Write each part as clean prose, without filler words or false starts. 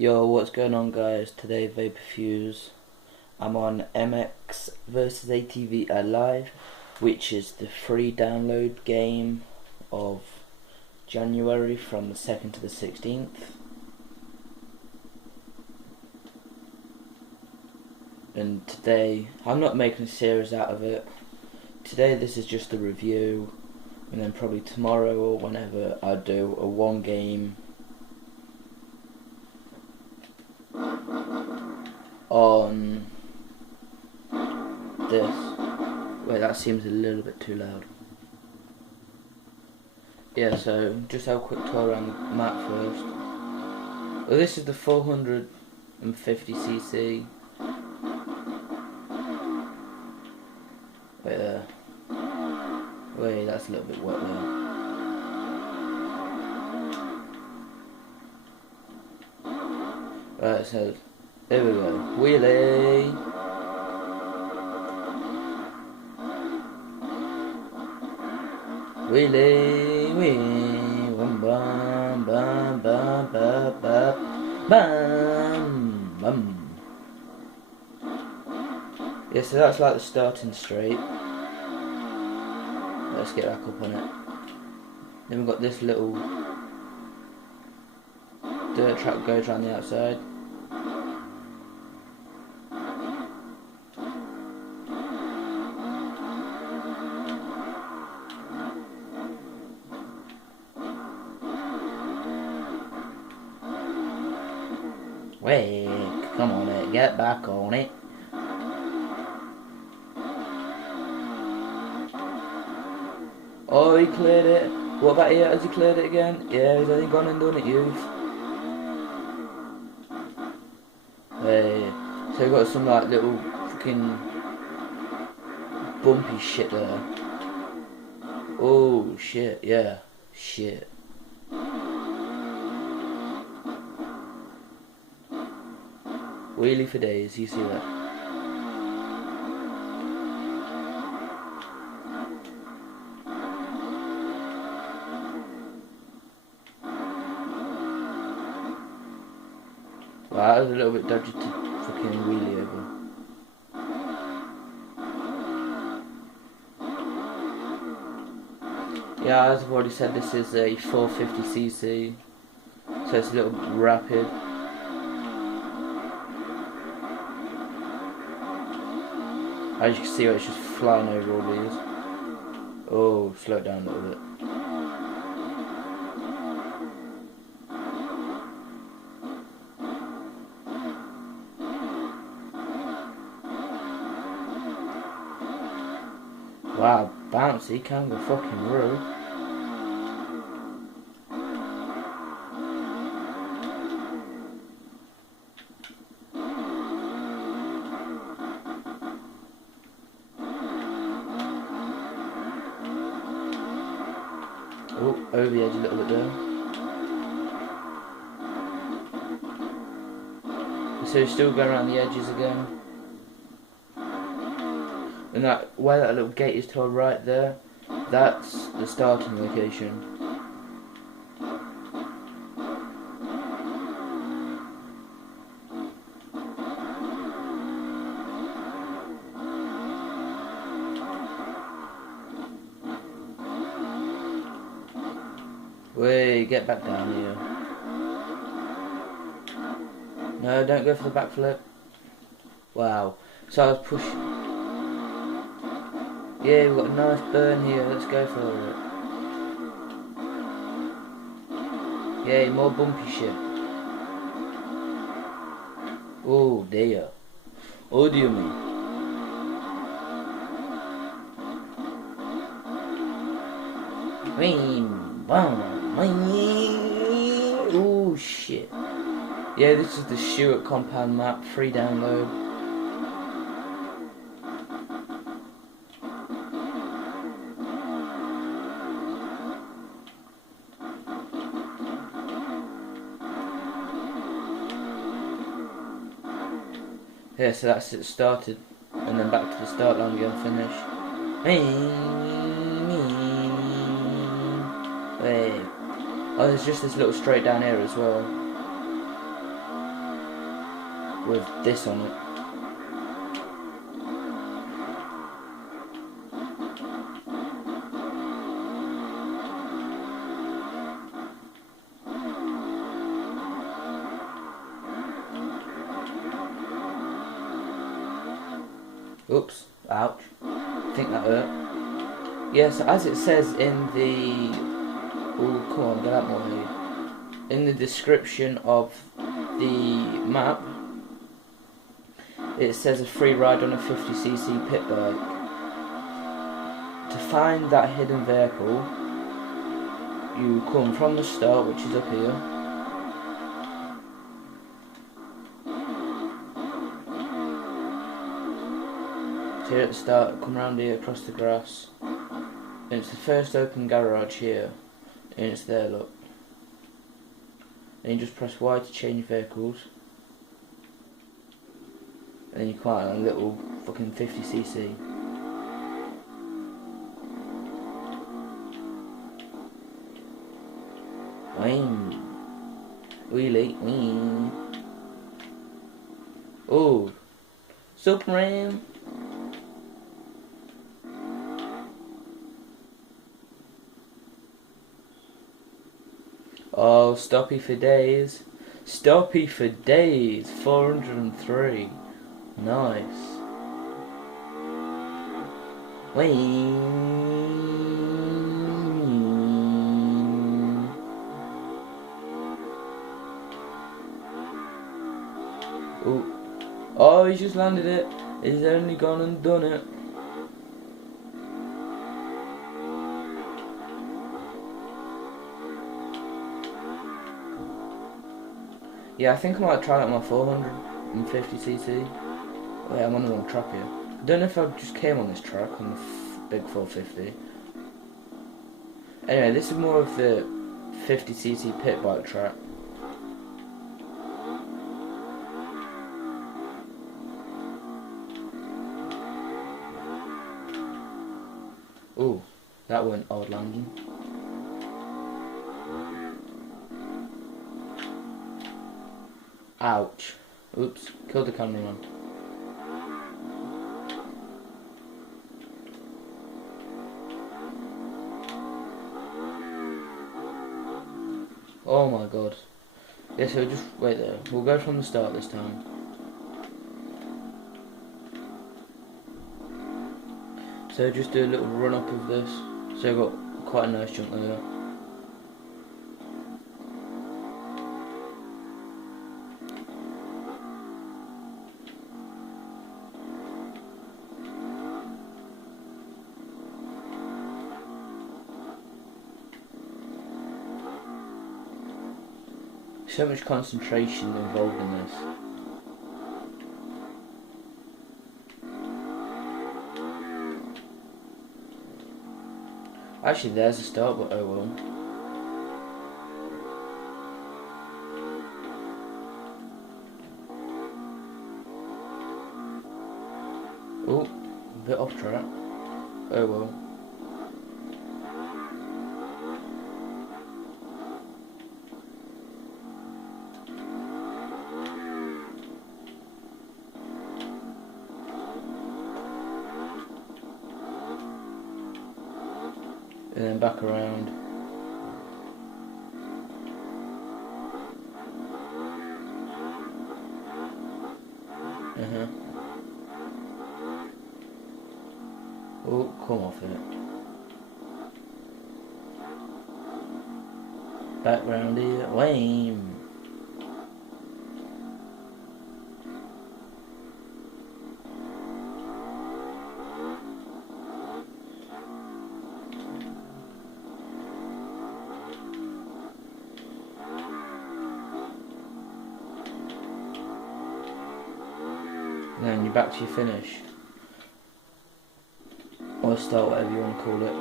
Yo, what's going on, guys? Today, Vapor Fuse. I'm on MX versus ATV Live, which is the free download game of January from the 2nd to the 16th. And today, I'm not making a series out of it. Today, this is just a review, and then probably tomorrow or whenever I'll do a one game on this. Wait, that seems a little bit too loud. Yeah, so just have a quick tour around the map first. Well, this is the 450cc. Wait there. Wait, that's a little bit wet there. Right, so there we go. Wheelie! Wheelie, wee, bum bum bum bum bum bum bum. Yeah, so that's like the starting straight. Let's get back up on it. Then we've got this little dirt track goes around the outside. Wait, come on it, get back on it. Oh, he cleared it. What about here? Has he cleared it again? Yeah, he's only gone and done it, youth. Hey, so we've got some like little fucking bumpy shit there. Oh shit, yeah, shit. Wheelie for days, you see that? Wow, that was a little bit dodgy to fucking wheelie over. Yeah, as I've already said, this is a 450cc, so it's a little bit rapid. As you can see, it's just flying over all these. Oh, slow it down a little bit. Wow, bouncy kangaroo fucking rude. Oh, over the edge a little bit there. So still going around the edges again. And that where that little gate is to our right there, that's the starting location. Wait, get back down here. No, don't go for the backflip. Wow. So I was pushing. Yeah, we've got a nice burn here, let's go for it. Yeah, more bumpy shit. Oh dear. Oh dear me. Oh shit. Yeah, this is the Stewart compound map, free download. Yeah, so that's it started, and then back to the start line again, finish. Hey. Oh, there's just this little straight down here as well. with this on it. Oops, ouch. I think that hurt. Yes, as it says in the... Oh, come on, get out more here. In the description of the map, it says a free ride on a 50cc pit bike. To find that hidden vehicle, you come from the start, which is up here. So here at the start, come around here across the grass. And it's the first open garage here. And it's there, look. And you just press Y to change vehicles. And then you come out on a little fucking 50cc. Wing. Wheelie. Wing. Oh. Superman. Oh, stoppy for days. Stoppy for days. 403. Nice. Wing. Oh. Oh, he's just landed it. He's only gone and done it. Yeah, I think I might try it on my 450cc. Wait, I'm on the wrong track here. I don't know if I just came on this track on the big 450. Anyway, this is more of the 50cc pit bike track. Ooh, that went odd landing. Ouch. Oops, killed the cameraman. Oh my god. Yeah, so just wait there. We'll go from the start this time. So just do a little run up of this. So I've got quite a nice jump there. So much concentration involved in this. Actually, there's a start, but oh well. Oh, a bit off track. Oh well. And then back around. Oh, come off it. Back round here. Wham! And then you're back to your finish. Or start, whatever you want to call it.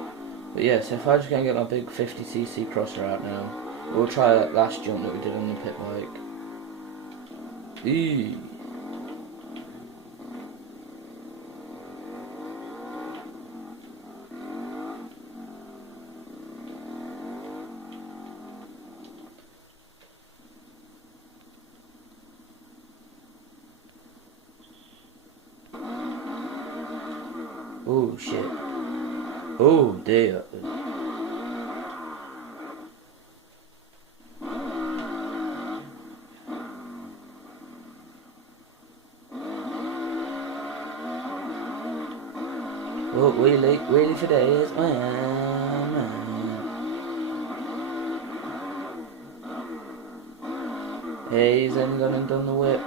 But yeah, so if I just go and get my big 50cc crosser out now, we'll try that last jump that we did on the pit bike. Eee. Oh shit. Oh dear. Oh, wheelie for days, man. Hey, he's only gone and done the whip.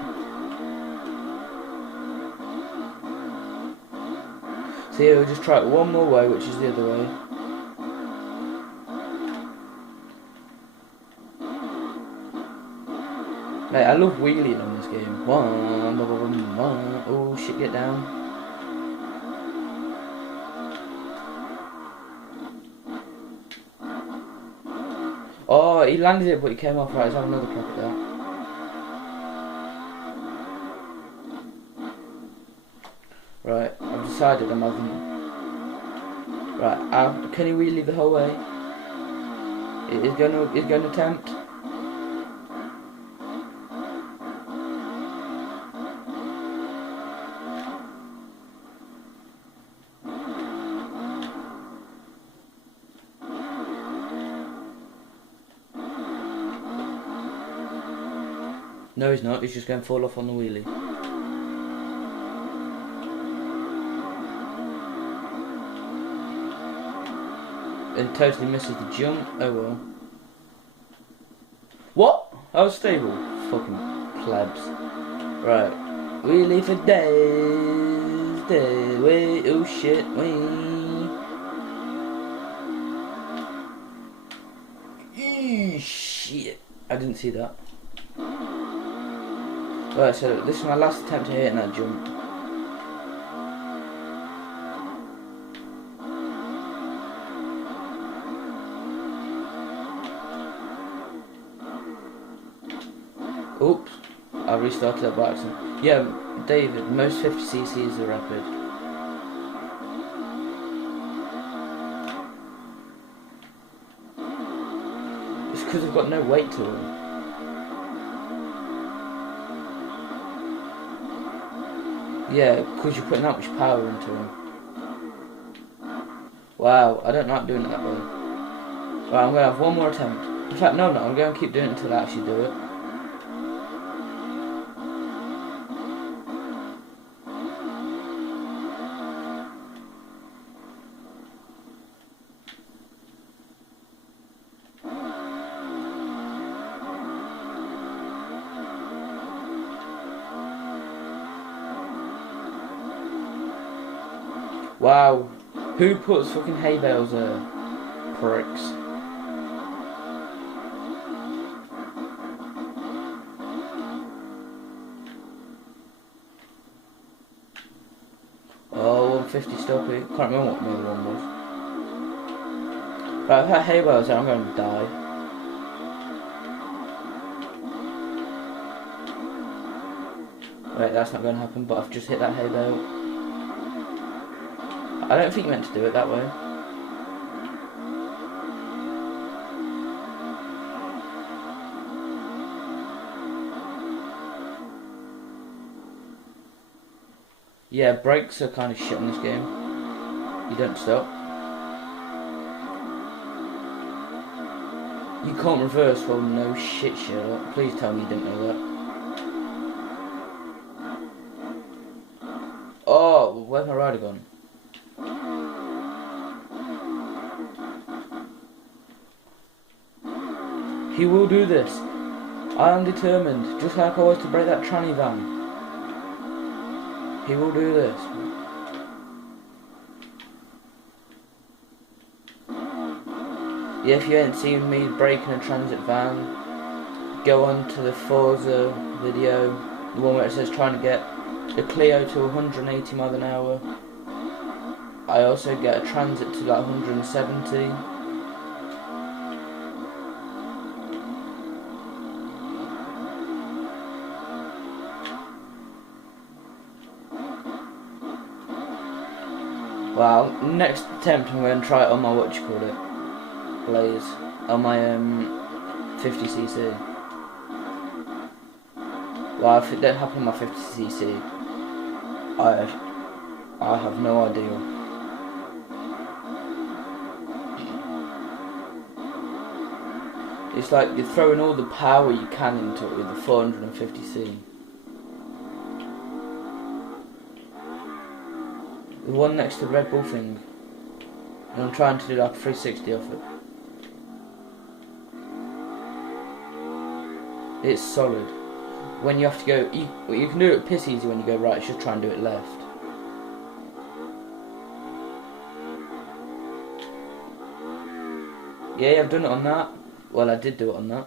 So yeah, we'll just try it one more way, which is the other way. Mate, I love wheeling on this game. One. Oh shit, get down. Oh, he landed it, but he came off right. Let's have another crack at that. Right, I've decided I'm having. Right, can he wheelie the whole way? He's going to attempt. No, he's not. He's just going to fall off on the wheelie. And totally misses the jump. Oh well. What? I was stable. Fucking plebs. Right. Wheelie for days. Wait. Oh shit. Shit. I didn't see that. Right, so this is my last attempt at hitting that jump. Oops, I restarted that by accident. Yeah, David, most 50cc is a rapid. It's because I've got no weight to them. Yeah, because you're putting that much power into them. Wow, I don't like doing it that way. Right, I'm going to have one more attempt. In fact, no, I'm going to keep doing it until I actually do it. Wow, who puts fucking hay bales there? Pricks. Oh, 150 stoppy. Can't remember what the other one was. Right, if that hay bales there, I'm going to die. Right, that's not going to happen, but I've just hit that hay bale. I don't think you meant to do it that way. Yeah, brakes are kind of shit in this game. You don't stop. You can't reverse. Well, no shit, Sherlock. Please tell me you didn't know that. Oh, where's my rider gone? He will do this. I am determined, just like I was to break that tranny van. He will do this. Yeah, if you ain't seen me breaking a transit van, go on to the Forza video, the one where it says trying to get the Clio to 180 miles an hour. I also get a transit to like 170. Well, next attempt I'm going to try it on my, Blaze, on my 50cc. Well, if it don't happen on my 50cc, I have no idea. It's like you're throwing all the power you can into it with the 450c. The one next to the Red Bull thing. And I'm trying to do like a 360 off it. It's solid. When you have to go, you can do it piss easy when you go right, you should try and do it left. Yeah, I've done it on that. Well, I did do it on that.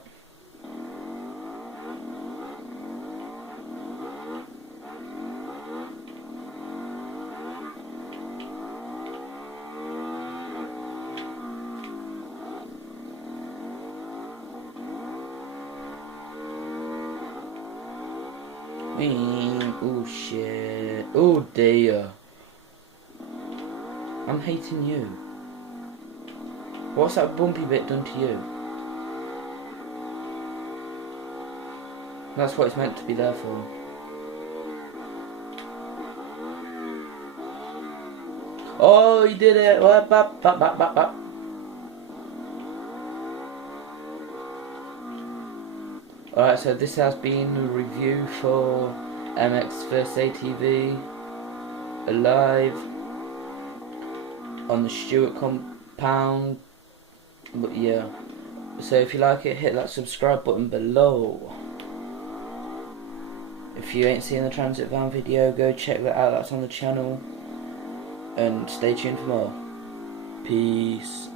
Oh shit. Oh dear. I'm hating you. What's that bumpy bit done to you? That's what it's meant to be there for. Oh, you did it! Alright, so this has been a review for MX vs ATV Alive on the Stewart compound. But yeah, so if you like it, hit that subscribe button below. If you ain't seen the transit van video, go check that out, that's on the channel. And stay tuned for more. Peace.